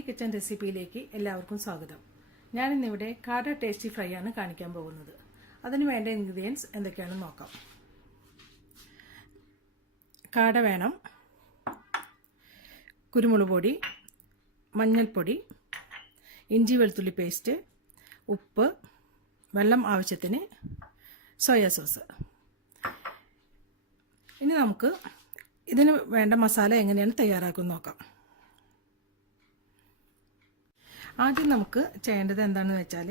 Family kitchen റെസിപ്പിയിലേക്ക് എല്ലാവർക്കും സ്വാഗതം. ഞാനിന്നിവിടെ കാട ടേസ്റ്റി ഫ്രൈ ആണ് കാണിക്കാൻ പോകുന്നത്. അതിന് വേണ്ട ഇൻഗ്രീഡിയൻസ് എന്തൊക്കെയാണെന്ന് നോക്കാം. കാട വേണം, കുരുമുളക് പൊടി, മഞ്ഞൾപ്പൊടി, ഇഞ്ചി വെളുത്തുള്ളി പേസ്റ്റ്, ഉപ്പ്, വെള്ളം ആവശ്യത്തിന്, സോയ സോസ്. ഇനി നമുക്ക് ഇതിന് വേണ്ട മസാല എങ്ങനെയാണ് തയ്യാറാക്കുന്നത് നോക്കാം. ആദ്യം നമുക്ക് ചെയ്യേണ്ടത് എന്താണെന്ന് വെച്ചാൽ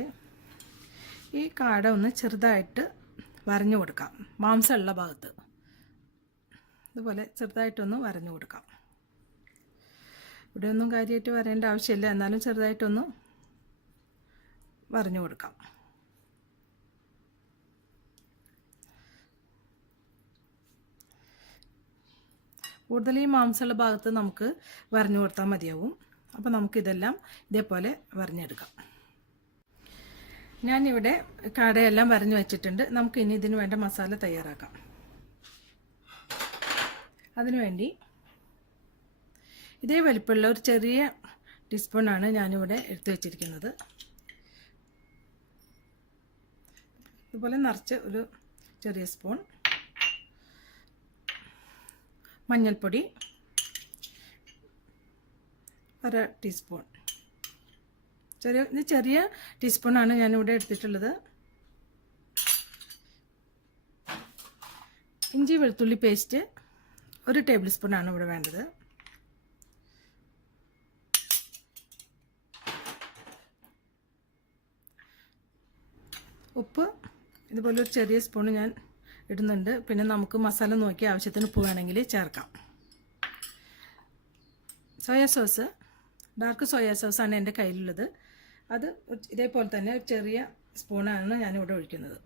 ഈ കാട ഒന്ന് ചെറുതായിട്ട് വരഞ്ഞു കൊടുക്കാം. മാംസമുള്ള ഭാഗത്ത് ഇതുപോലെ ചെറുതായിട്ടൊന്ന് വരഞ്ഞു കൊടുക്കാം. ഇവിടെ ഒന്നും കാര്യമായിട്ട് വരേണ്ട ആവശ്യമില്ല, എന്നാലും ചെറുതായിട്ടൊന്ന് വരഞ്ഞു കൊടുക്കാം. കൂടുതൽ ഈ മാംസമുള്ള ഭാഗത്ത് നമുക്ക് വരഞ്ഞു കൊടുത്താൽ മതിയാവും. അപ്പോൾ നമുക്കിതെല്ലാം ഇതേപോലെ വരഞ്ഞെടുക്കാം. ഞാനിവിടെ കാടയെല്ലാം വരഞ്ഞു വെച്ചിട്ടുണ്ട്. നമുക്കിനി ഇതിന് വേണ്ട മസാല തയ്യാറാക്കാം. അതിനുവേണ്ടി ഇതേ വലിപ്പമുള്ള ഒരു ചെറിയ ടീസ്പൂണാണ് ഞാനിവിടെ എടുത്തു വെച്ചിരിക്കുന്നത്. ഇതുപോലെ നിറച്ച് ഒരു ചെറിയ സ്പൂൺ മഞ്ഞൾപ്പൊടി, 1 ടീസ്പൂൺ, ചെറിയ ടീസ്പൂണാണ് ഞാനിവിടെ എടുത്തിട്ടുള്ളത്. ഇഞ്ചി വെളുത്തുള്ളി പേസ്റ്റ് 1 ടേബിൾ സ്പൂണാണ് ഇവിടെ വേണ്ടത്. ഉപ്പ് ഇതുപോലെ ഒരു ചെറിയ സ്പൂൺ ഞാൻ ഇടുന്നുണ്ട്. പിന്നെ നമുക്ക് മസാല നോക്കി ആവശ്യത്തിന് ഉപ്പ് വേണമെങ്കിൽ ചേർക്കാം. സോയ സോസ്, ഡാർക്ക് സോയ സോസാണ് എൻ്റെ കയ്യിലുള്ളത്. അത് ഇതേപോലെ തന്നെ ഒരു ചെറിയ സ്പൂണാണ് ഞാനിവിടെ ഒഴിക്കുന്നത്.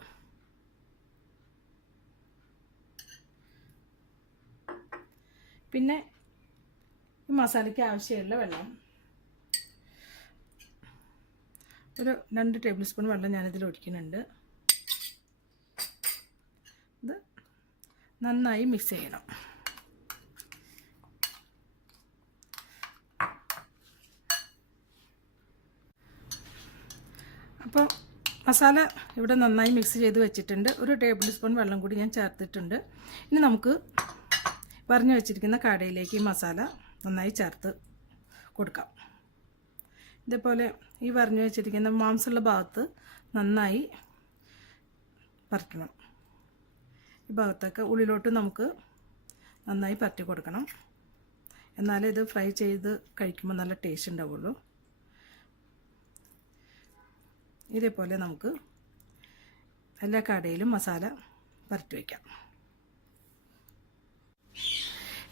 പിന്നെ ഈ മസാലയ്ക്ക് ആവശ്യമുള്ള വെള്ളം, ഒരു 2 ടേബിൾ സ്പൂൺ വെള്ളം ഞാനിതിൽ ഒഴിക്കുന്നുണ്ട്. ഇത് നന്നായി മിക്സ് ചെയ്യണം. അപ്പോൾ മസാല ഇവിടെ നന്നായി മിക്സ് ചെയ്ത് വെച്ചിട്ടുണ്ട്. 1 ടേബിൾ സ്പൂൺ വെള്ളം കൂടി ഞാൻ ചേർത്തിട്ടുണ്ട്. ഇനി നമുക്ക് വരഞ്ഞു വെച്ചിരിക്കുന്ന കാടയിലേക്ക് ഈ മസാല നന്നായി ചേർത്ത് കൊടുക്കാം. ഇതേപോലെ ഈ വരഞ്ഞു വെച്ചിരിക്കുന്ന മാംസമുള്ള ഭാഗത്ത് നന്നായി പരട്ടണം. ഈ ഭാഗത്തൊക്കെ ഉള്ളിലോട്ട് നമുക്ക് നന്നായി പരട്ടി കൊടുക്കണം. എന്നാലേ ഇത് ഫ്രൈ ചെയ്ത് കഴിക്കുമ്പോൾ നല്ല ടേസ്റ്റ് ഉണ്ടാവുള്ളൂ. ഇതേപോലെ നമുക്ക് എല്ലാ കാടയിലും മസാല പരട്ടി വയ്ക്കാം.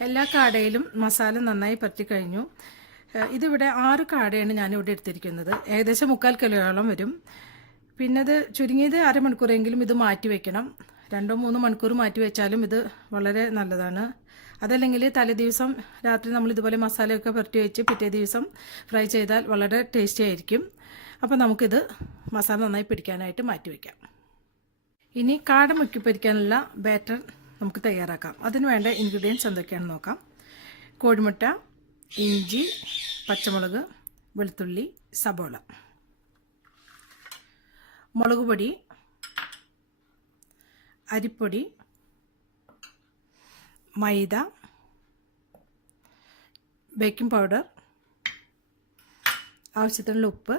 എല്ലാ കാടയിലും മസാല നന്നായി പരട്ടി കഴിഞ്ഞു. ഇതിവിടെ 6 കാടയാണ് ഞാനിവിടെ എടുത്തിരിക്കുന്നത്. ഏകദേശം 3/4 കിലോയോളം വരും. പിന്നെ ഇത് ചുരുങ്ങിയത് അരമണിക്കൂറെങ്കിലും ഇത് മാറ്റി വയ്ക്കണം. 2-3 മണിക്കൂർ മാറ്റി വെച്ചാലും ഇത് വളരെ നല്ലതാണ്. അതല്ലെങ്കിൽ തലേദിവസം രാത്രി നമ്മൾ ഇതുപോലെ മസാലയൊക്കെ പുരട്ടി വെച്ച് പിറ്റേ ദിവസം ഫ്രൈ ചെയ്താൽ വളരെ ടേസ്റ്റി ആയിരിക്കും. അപ്പോൾ നമുക്കിത് മസാല നന്നായി പിടിക്കാനായിട്ട് മാറ്റി വയ്ക്കാം. ഇനി കാട മുക്കി പൊരിക്കാനുള്ള ബാറ്റർ നമുക്ക് തയ്യാറാക്കാം. അതിന് വേണ്ട ഇൻഗ്രീഡിയൻസ് എന്തൊക്കെയാണെന്ന് നോക്കാം. കോഴിമുട്ട, ഇഞ്ചി, പച്ചമുളക്, വെളുത്തുള്ളി, സബോള, മുളക് പൊടി, അരിപ്പൊടി, മൈദ, ബേക്കിംഗ് പൗഡർ, ആവശ്യത്തിനുള്ള ഉപ്പ്,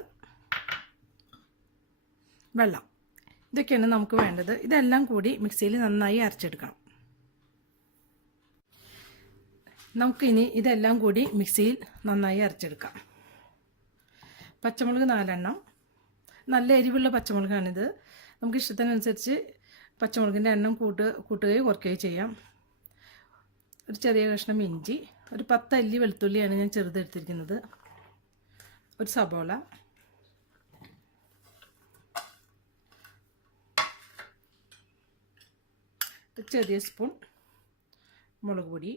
വെള്ളം. ഇതൊക്കെയാണ് നമുക്ക് വേണ്ടത്. ഇതെല്ലാം കൂടി മിക്സിയിൽ നന്നായി അരച്ചെടുക്കണം. നമുക്കിനി ഇതെല്ലാം കൂടി മിക്സിയിൽ നന്നായി അരച്ചെടുക്കാം. പച്ചമുളക് 4 എണ്ണം, നല്ല എരിവുള്ള പച്ചമുളകാണിത്. നമുക്ക് ഇഷ്ടത്തിനനുസരിച്ച് പച്ചമുളകിൻ്റെ എണ്ണം കൂട്ടുകയോ കുറയ്ക്കുകയോ ചെയ്യാം. ഒരു ചെറിയ കഷ്ണം ഇഞ്ചി, ഒരു 10 അല്ലി വെളുത്തുള്ളിയാണ് ഞാൻ ചെറുതെടുത്തിരിക്കുന്നത്, ഒരു സബോള, ഒരു ചെറിയ സ്പൂൺ മുളക് പൊടി,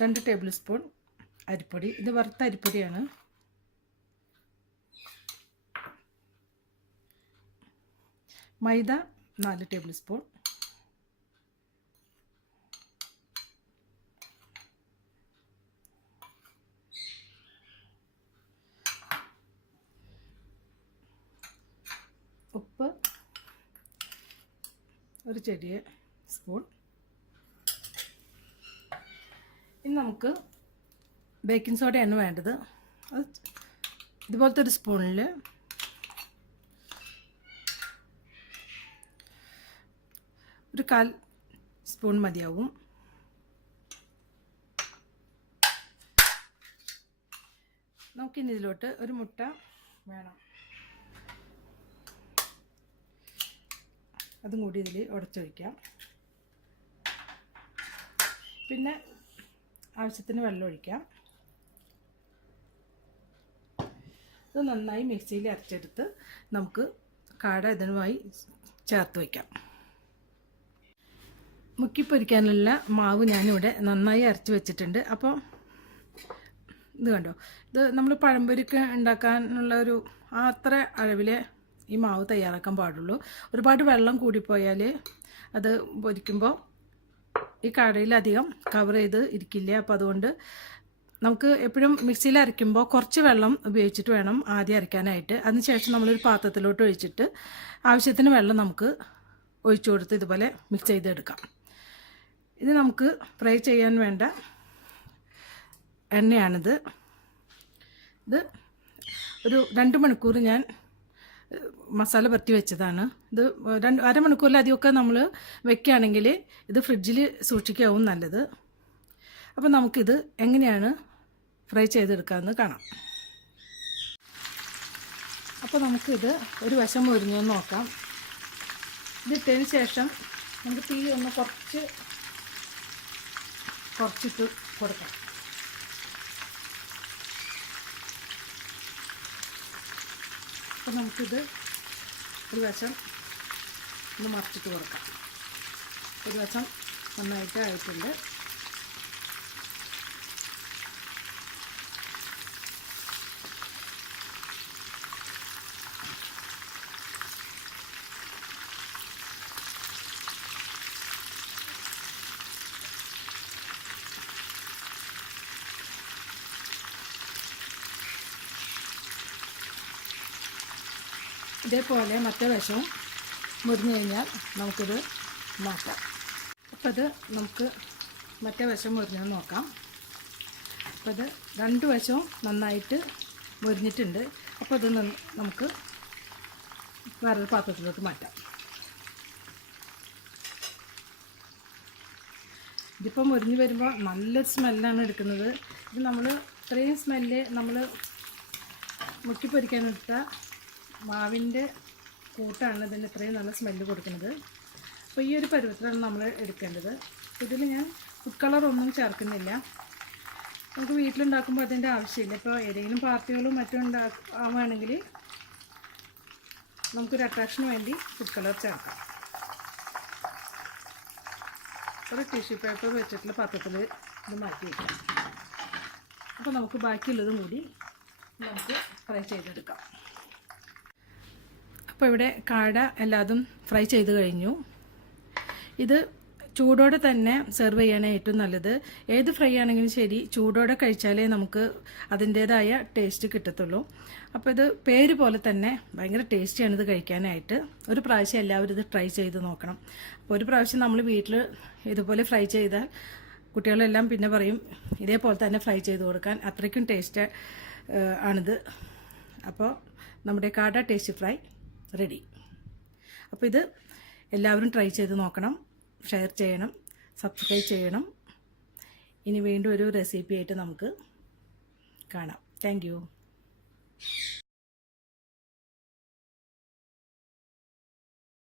രണ്ട് ടേബിൾ സ്പൂൺ അരിപ്പൊടി. ഇത് വറുത്ത അരിപ്പൊടിയാണ്. മൈദ 4 ടേബിൾ സ്പൂൺ, ഒരു ചെറിയ സ്പൂൺ. ഇനി നമുക്ക് ബേക്കിംഗ് സോഡയാണ് വേണ്ടത്. അത് ഇതുപോലത്തെ ഒരു സ്പൂണിൽ ഒരു 1/4 സ്പൂൺ മതിയാവും. നമുക്കിനി ഇതിലോട്ട് ഒരു മുട്ട വേണം. അതും കൂടി ഇതിൽ ഉടച്ചൊഴിക്കാം. പിന്നെ ആവശ്യത്തിന് വെള്ളം ഒഴിക്കാം. ഇത് നന്നായി മിക്സിയിൽ അരച്ചെടുത്ത് നമുക്ക് കാട ഇതിനുമായി ചേർത്ത് വയ്ക്കാം. മുക്കിപ്പൊരിക്കാനുള്ള മാവ് ഞാനിവിടെ നന്നായി അരച്ച് വെച്ചിട്ടുണ്ട്. അപ്പോൾ ഇത് കണ്ടോ, ഇത് നമ്മൾ പഴംപൊരിക്ക് ഉണ്ടാക്കാനുള്ള ഒരു അത്ര അളവിൽ ഈ മാവ് തയ്യാറാക്കാൻ പാടുള്ളൂ. ഒരുപാട് വെള്ളം കൂടിപ്പോയാൽ അത് പൊരിക്കുമ്പോൾ ഈ കടയിലധികം കവർ ചെയ്ത് ഇരിക്കില്ല. അപ്പോൾ അതുകൊണ്ട് നമുക്ക് എപ്പോഴും മിക്സിയിൽ അരയ്ക്കുമ്പോൾ കുറച്ച് വെള്ളം ഉപയോഗിച്ചിട്ട് വേണം ആദ്യം അരയ്ക്കാനായിട്ട്. അതിനുശേഷം നമ്മളൊരു പാത്രത്തിലോട്ട് ഒഴിച്ചിട്ട് ആവശ്യത്തിന് വെള്ളം നമുക്ക് ഒഴിച്ചു കൊടുത്ത് ഇതുപോലെ മിക്സ് ചെയ്തെടുക്കാം. ഇത് നമുക്ക് ഫ്രൈ ചെയ്യാൻ വേണ്ട എണ്ണയാണിത്. ഇത് ഒരു 2 മണിക്കൂർ ഞാൻ മസാല പരത്തി വെച്ചതാണ്. ഇത് അരമണിക്കൂറിലധികമൊക്കെ നമ്മൾ വെക്കുകയാണെങ്കിൽ ഇത് ഫ്രിഡ്ജിൽ സൂക്ഷിക്കാവും നല്ലത്. അപ്പോൾ നമുക്കിത് എങ്ങനെയാണ് ഫ്രൈ ചെയ്തെടുക്കാമെന്ന് കാണാം. അപ്പോൾ നമുക്കിത് ഒരു വശം മൊരിഞ്ഞൊന്ന് നോക്കാം. ഇതിട്ടതിന് ശേഷം നമുക്ക് തീ ഒന്ന് കുറച്ചിട്ട് കൊടുക്കാം. അപ്പോൾ നമുക്കിത് ഒരു വശം ഒന്ന് മറിച്ചിട്ട് കൊടുക്കാം. ഒരു വശം നന്നായിട്ട് ആയിട്ടുണ്ട്. ഇതേപോലെ മറ്റേ വശവും മുറിഞ്ഞു കഴിഞ്ഞാൽ നമുക്കിത് മാറ്റാം. അപ്പോൾ അത് നമുക്ക് മറ്റേ വശം മുറിഞ്ഞെന്ന് നോക്കാം. അപ്പോൾ അത് 2 വശവും നന്നായിട്ട് മുരിഞ്ഞിട്ടുണ്ട്. അപ്പോൾ അത് നമുക്ക് വേറൊരു പാത്രത്തിലോട്ട് മാറ്റാം. ഇതിപ്പോൾ മുരിഞ്ഞ് വരുമ്പോൾ നല്ലൊരു സ്മെല്ലാണ് എടുക്കുന്നത്. ഇത് നമ്മൾ ഇത്രയും സ്മെല്ല് നമ്മൾ മുക്കിപ്പൊരിക്കാനെടുത്ത മാവിൻ്റെ കൂട്ടാണ് ഇതിന് ഇത്രയും നല്ല സ്മെല്ല് കൊടുക്കുന്നത്. അപ്പോൾ ഈ ഒരു പരുവത്തിലാണ് നമ്മൾ എടുക്കേണ്ടത്. ഇതിൽ ഞാൻ ഫുഡ് കളറൊന്നും ചേർക്കുന്നില്ല. നമുക്ക് വീട്ടിലുണ്ടാക്കുമ്പോൾ അതിൻ്റെ ആവശ്യമില്ല. ഇപ്പോൾ ഏതെങ്കിലും പാർട്ടികളും മറ്റും ആവുകയാണെങ്കിൽ നമുക്കൊരു അട്രാക്ഷന് വേണ്ടി ഫുഡ് കളർ ചേർക്കാം. ഒരു ടിഷ്യൂ പേപ്പർ വെച്ചിട്ടുള്ള പാത്രത്തിൽ ഇത് മാറ്റി വയ്ക്കാം. അപ്പോൾ നമുക്ക് ബാക്കിയുള്ളതും കൂടി നമുക്ക് ഫ്രൈ ചെയ്തെടുക്കാം. അപ്പോൾ ഇവിടെ കാട എല്ലാതും ഫ്രൈ ചെയ്ത് കഴിഞ്ഞു. ഇത് ചൂടോടെ തന്നെ സെർവ് ചെയ്യണേ ഏറ്റവും നല്ലത്. ഏത് ഫ്രൈ ആണെങ്കിലും ശരി ചൂടോടെ കഴിച്ചാലേ നമുക്ക് അതിൻ്റേതായ ടേസ്റ്റ് കിട്ടത്തുള്ളൂ. അപ്പോൾ ഇത് പേര് പോലെ തന്നെ ഭയങ്കര ടേസ്റ്റിയാണ് ഇത് കഴിക്കാനായിട്ട്. ഒരു പ്രാവശ്യം എല്ലാവരും ഇത് ട്രൈ ചെയ്ത് നോക്കണം. അപ്പോൾ ഒരു പ്രാവശ്യം നമ്മൾ വീട്ടിൽ ഇതുപോലെ ഫ്രൈ ചെയ്താൽ കുട്ടികളെല്ലാം പിന്നെ പറയും ഇതേപോലെ തന്നെ ഫ്രൈ ചെയ്ത് കൊടുക്കാൻ. അത്രയ്ക്കും ടേസ്റ്റ് ആണിത്. അപ്പോൾ നമ്മുടെ കാട ടേസ്റ്റി ഫ്രൈ റെഡി. അപ്പോൾ ഇത് എല്ലാവരും ട്രൈ ചെയ്ത് നോക്കണം, ഷെയർ ചെയ്യണം, സബ്സ്ക്രൈബ് ചെയ്യണം. ഇനി വീണ്ടും ഒരു റെസിപ്പി ആയിട്ട് നമുക്ക് കാണാം. Thank you.